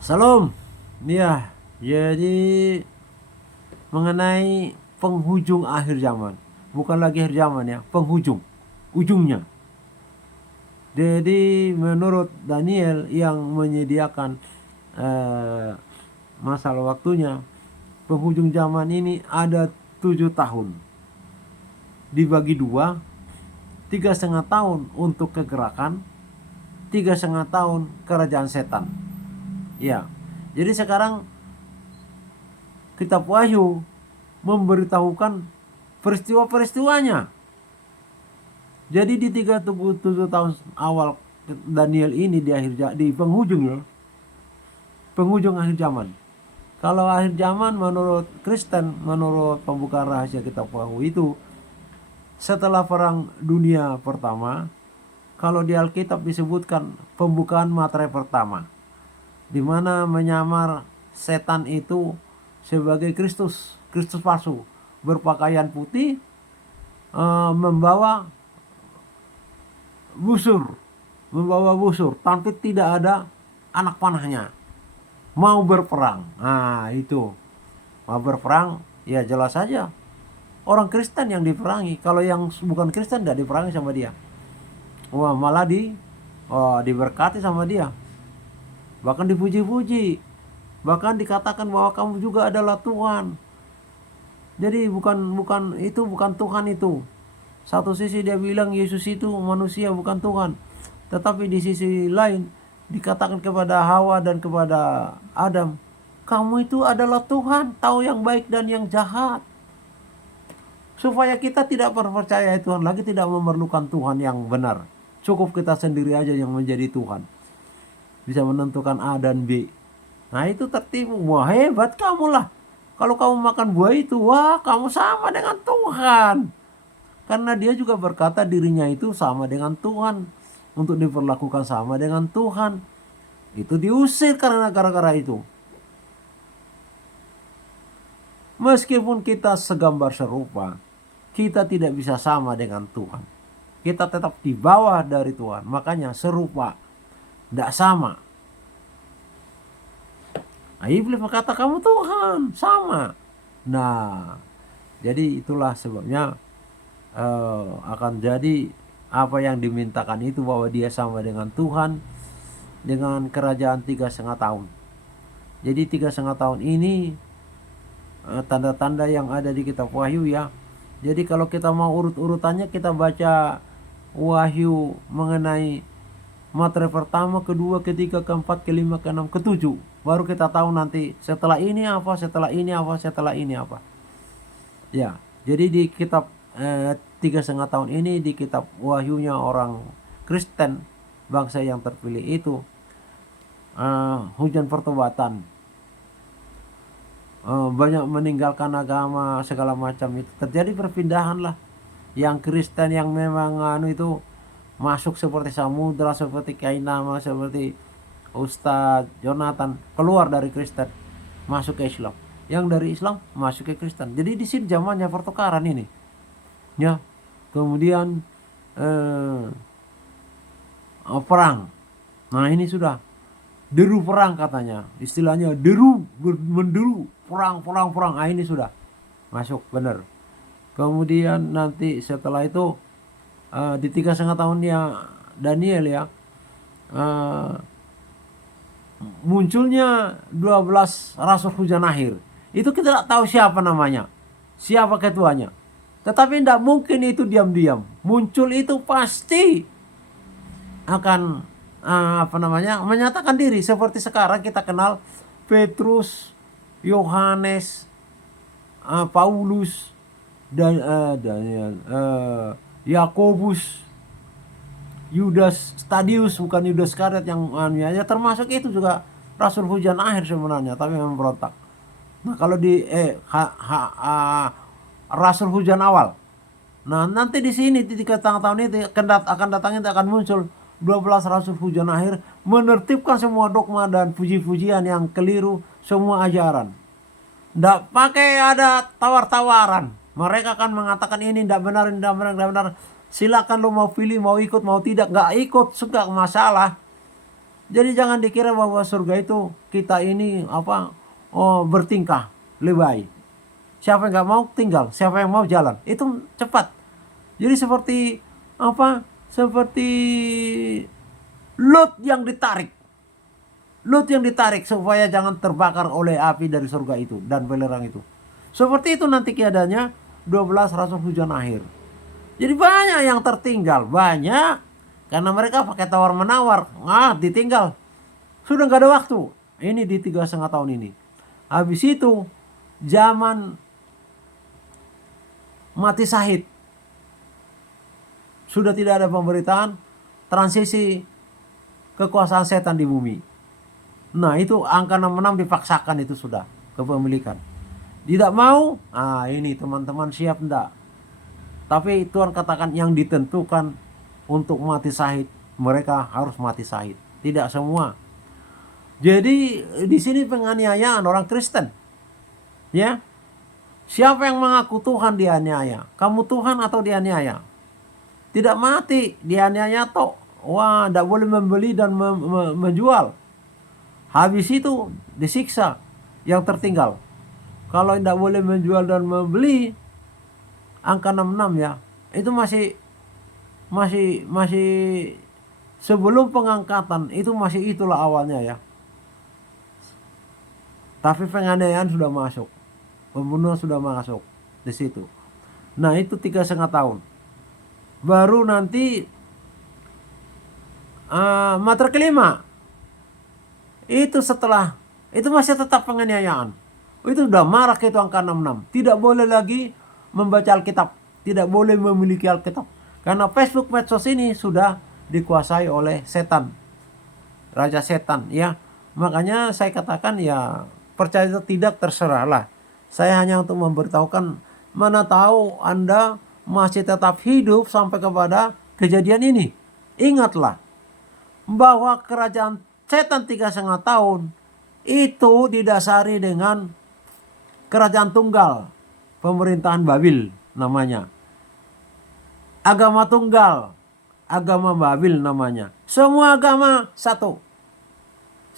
Salam. Ya, jadi mengenai penghujung akhir zaman. Bukan lagi akhir zaman ya, penghujung. Ujungnya. Jadi menurut Daniel yang menyediakan eh, masalah waktunya, penghujung zaman ini ada 7 tahun. Dibagi dua, 3,5 tahun untuk kegerakan, 3,5 tahun kerajaan setan. Ya, jadi sekarang kitab Wahyu memberitahukan peristiwa-peristiwanya. Jadi di 37 tahun awal Daniel ini di penghujung ya, penghujung akhir zaman. Kalau akhir zaman menurut Kristen, menurut pembukaan rahasia kitab Wahyu itu setelah perang dunia pertama, kalau di Alkitab disebutkan pembukaan materai pertama, di mana menyamar setan itu sebagai Kristus, Kristus palsu, berpakaian putih, membawa busur, tapi tidak ada anak panahnya, mau berperang. Nah itu, mau berperang, ya jelas saja orang Kristen yang diperangi. Kalau yang bukan Kristen tidak diperangi sama dia. Wah, malah diberkati sama dia, bahkan dipuji-puji, bahkan dikatakan bahwa kamu juga adalah Tuhan. Jadi bukan Tuhan itu. Satu sisi dia bilang Yesus itu manusia bukan Tuhan. Tetapi di sisi lain dikatakan kepada Hawa dan kepada Adam, kamu itu adalah Tuhan, tahu yang baik dan yang jahat. Supaya kita tidak percaya Tuhan lagi, tidak memerlukan Tuhan yang benar. Cukup kita sendiri aja yang menjadi Tuhan. Bisa menentukan A dan B. Nah itu tertipu. Wah hebat kamu lah. Kalau kamu makan buah itu, wah kamu sama dengan Tuhan. Karena dia juga berkata dirinya itu sama dengan Tuhan. Untuk diperlakukan sama dengan Tuhan. Itu diusir karena gara-gara itu. Meskipun kita segambar serupa, kita tidak bisa sama dengan Tuhan. Kita tetap di bawah dari Tuhan. Makanya serupa, tidak sama. Nah, iblis berkata kamu Tuhan, sama. Nah, jadi itulah sebabnya akan jadi apa yang dimintakan itu, bahwa dia sama dengan Tuhan dengan kerajaan 3,5 tahun. Jadi 3,5 tahun ini tanda-tanda yang ada di kitab Wahyu ya. Jadi kalau kita mau urut-urutannya, kita baca Wahyu mengenai materai pertama, kedua, ketiga, keempat, kelima, keenam, ketujuh. Baru kita tahu nanti setelah ini apa, setelah ini apa, setelah ini apa. Ya, jadi di kitab 3,5 tahun ini, di kitab Wahyunya orang Kristen, bangsa yang terpilih itu, hujan pertobatan, banyak meninggalkan agama segala macam, itu terjadi perpindahan lah. Yang Kristen yang memang itu masuk seperti Samudra, seperti Kainama, seperti Ustadz Jonathan, keluar dari Kristen masuk ke Islam. Yang dari Islam masuk ke Kristen. Jadi di sini zamannya pertukaran ini. Ya. Kemudian perang. Nah, ini sudah deru perang katanya. Istilahnya menderu, perang. Ah, ini sudah masuk benar. Kemudian nanti setelah itu di 3,5 tahunnya Daniel ya, munculnya 12 rasul hujan akhir. Itu kita tidak tahu siapa namanya, siapa ketuanya. Tetapi tidak mungkin itu diam-diam. Muncul itu pasti akan menyatakan diri. Seperti sekarang kita kenal Petrus, Yohanes, Paulus, dan Daniel, Yakobus, Yudas Stadius, bukan Yudas Karet yang aja, termasuk itu juga rasul hujan akhir sebenarnya, tapi memberontak. Nah kalau di rasul hujan awal, nah nanti di sini di 3 tahun itu akan muncul 12 rasul hujan akhir, menertibkan semua dogma dan puji-pujian yang keliru, semua ajaran. Tidak pakai ada tawar-tawaran. Mereka akan mengatakan ini tidak benar, tidak benar, tidak benar. Silakan lo mau pilih, mau ikut, mau tidak, nggak ikut, suka masalah. Jadi jangan dikira bahwa surga itu kita ini apa, oh bertingkah lebay. Siapa yang nggak mau tinggal, siapa yang mau jalan, itu cepat. Jadi seperti apa? Seperti Lot yang ditarik. Lot yang ditarik supaya jangan terbakar oleh api dari surga itu dan belerang itu. Seperti itu nanti keadaannya 12 rasul hujan akhir. Jadi banyak yang tertinggal, banyak karena mereka pakai tawar menawar, ditinggal. Sudah nggak ada waktu. Ini di 3,5 tahun ini. Habis itu zaman mati syahid. Sudah tidak ada pemberitaan, transisi kekuasaan setan di bumi. Nah itu angka 66 dipaksakan itu sudah kepemilikan. Tidak mau, ini teman-teman siap enggak? Tapi Tuhan katakan yang ditentukan untuk mati syahid, mereka harus mati syahid. Tidak semua. Jadi di sini penganiayaan orang Kristen. Ya. Siapa yang mengaku Tuhan dianiaya? Kamu Tuhan atau dianiaya? Tidak mati, dianiaya toh. Wah, tidak boleh membeli dan menjual. Habis itu disiksa yang tertinggal. Kalau tidak boleh menjual dan membeli, angka 66 ya. Itu masih sebelum pengangkatan, itu masih itulah awalnya ya. Tapi penganiayaan sudah masuk. Pembunuhan sudah masuk di situ. Nah, itu 3,5 tahun. Baru nanti mater kelima. Itu setelah itu masih tetap penganiayaan. Itu sudah marak itu angka 66. Tidak boleh lagi membaca Alkitab, tidak boleh memiliki Alkitab. Karena Facebook medsos ini sudah dikuasai oleh setan. Raja setan ya. Makanya saya katakan ya percaya atau tidak terserahlah. Saya hanya untuk memberitahukan, mana tahu Anda masih tetap hidup sampai kepada kejadian ini. Ingatlah bahwa kerajaan setan 3,5 tahun itu didasari dengan kerajaan tunggal, pemerintahan Babil namanya. Agama tunggal, agama Babil namanya. Semua agama satu.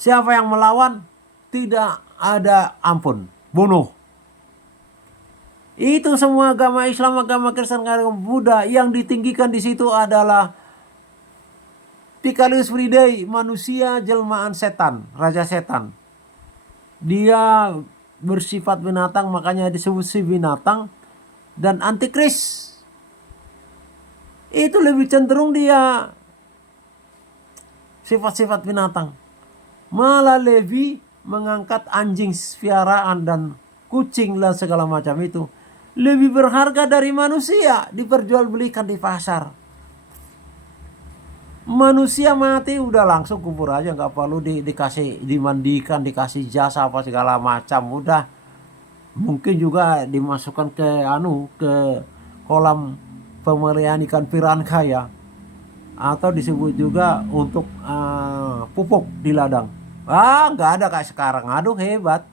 Siapa yang melawan tidak ada ampun, bunuh. Itu semua agama Islam, agama Kristen, agama Buddha yang ditinggikan di situ adalah Picalius Friday, manusia jelmaan setan, raja setan. Dia bersifat binatang, makanya disebut si binatang. Dan antikris itu lebih cenderung dia sifat-sifat binatang. Malah lebih mengangkat anjing piaraan dan kucing dan segala macam itu lebih berharga dari manusia, diperjualbelikan di pasar. Manusia mati udah langsung kubur aja, nggak perlu dikasih dimandikan, dikasih jasa apa segala macam, udah. Mungkin juga dimasukkan ke kolam pemeliharaan ikan piranha ya, atau disebut juga untuk pupuk di ladang. Nggak ada kayak sekarang. Aduh hebat,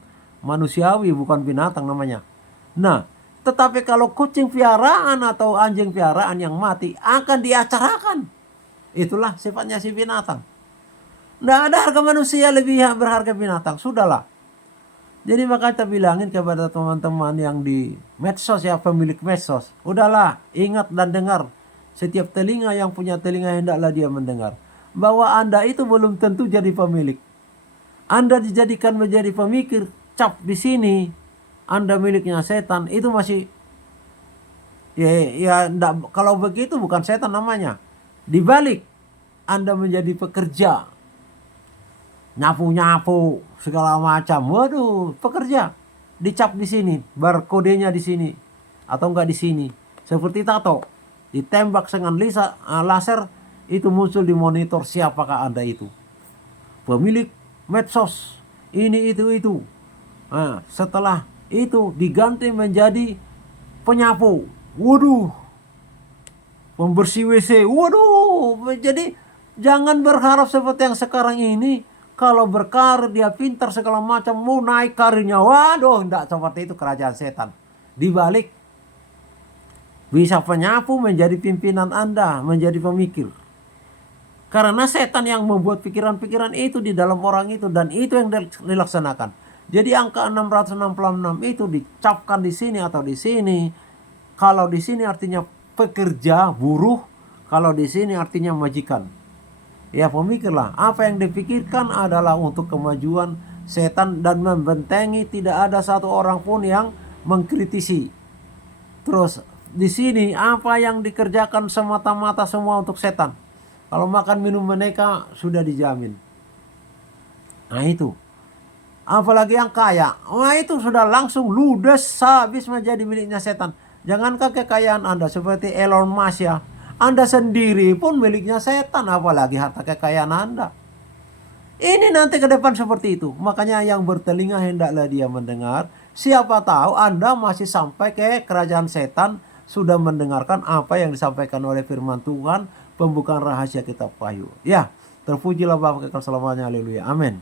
manusiawi bukan binatang namanya. Nah, tetapi kalau kucing piaraan atau anjing piaraan yang mati akan diacarakan. Itulah sifatnya si binatang. Nggak ada harga manusia lebih berharga binatang. Sudahlah. Jadi maka kita bilangin kepada teman-teman yang di medsos ya, pemilik medsos. Udahlah, ingat dan dengar. Setiap telinga yang punya telinga hendaklah dia mendengar. Bahwa Anda itu belum tentu jadi pemilik. Anda dijadikan menjadi pemikir. Cap di sini. Anda miliknya setan. Itu masih. Enggak, kalau begitu bukan setan namanya. Dibalik. Anda menjadi pekerja. Nyapu-nyapu segala macam. Waduh, pekerja. Dicap di sini, barcode-nya di sini atau enggak di sini. Seperti tato. Ditembak dengan laser, itu muncul di monitor siapakah Anda itu. Pemilik medsos. Ini itu. Nah, setelah itu diganti menjadi penyapu. Waduh. Pembersih WC. Waduh, jadi jangan berharap seperti yang sekarang ini. Kalau berkarir dia pintar segala macam, mau naik karirnya. Waduh, enggak seperti itu kerajaan setan. Dibalik, bisa penyapu menjadi pimpinan Anda, menjadi pemikir. Karena setan yang membuat pikiran-pikiran itu di dalam orang itu, dan itu yang dilaksanakan. Jadi angka 666 itu dicapkan di sini atau di sini. Kalau di sini artinya pekerja, buruh. Kalau di sini artinya majikan. Ya, pemikirlah. Apa yang dipikirkan adalah untuk kemajuan setan dan membentengi, tidak ada satu orang pun yang mengkritisi. Terus di sini apa yang dikerjakan semata-mata semua untuk setan. Kalau makan minum mereka sudah dijamin. Nah itu. Apalagi yang kaya. Nah itu sudah langsung ludes habis menjadi miliknya setan. Jangankan kekayaan Anda seperti Elon Musk ya. Anda sendiri pun miliknya setan. Apalagi harta kekayaan Anda. Ini nanti ke depan seperti itu. Makanya yang bertelinga hendaklah dia mendengar. Siapa tahu Anda masih sampai ke kerajaan setan. Sudah mendengarkan apa yang disampaikan oleh firman Tuhan. Pembukaan rahasia kitab Wahyu. Ya, terpujilah Bapa kekal selamanya. Haleluya. Amin.